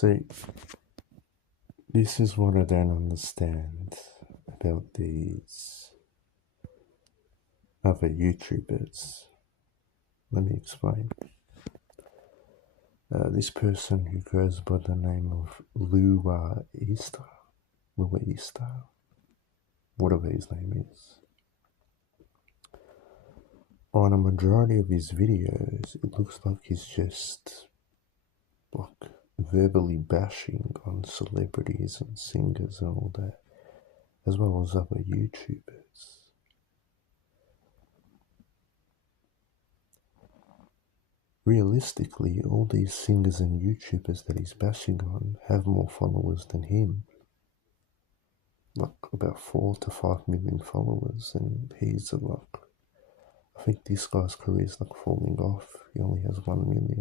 See, this is what I don't understand about these other YouTubers. Let me explain. This person who goes by the name of Lua Easter, whatever his name is. On a majority of his videos, it looks like he's just like verbally bashing on celebrities and singers and all that, as well as other YouTubers. Realistically, all these singers and YouTubers that he's bashing on have more followers than him. Like about 4 to 5 million followers, and he's like, I think this guy's career is like falling off. He only has 1 million.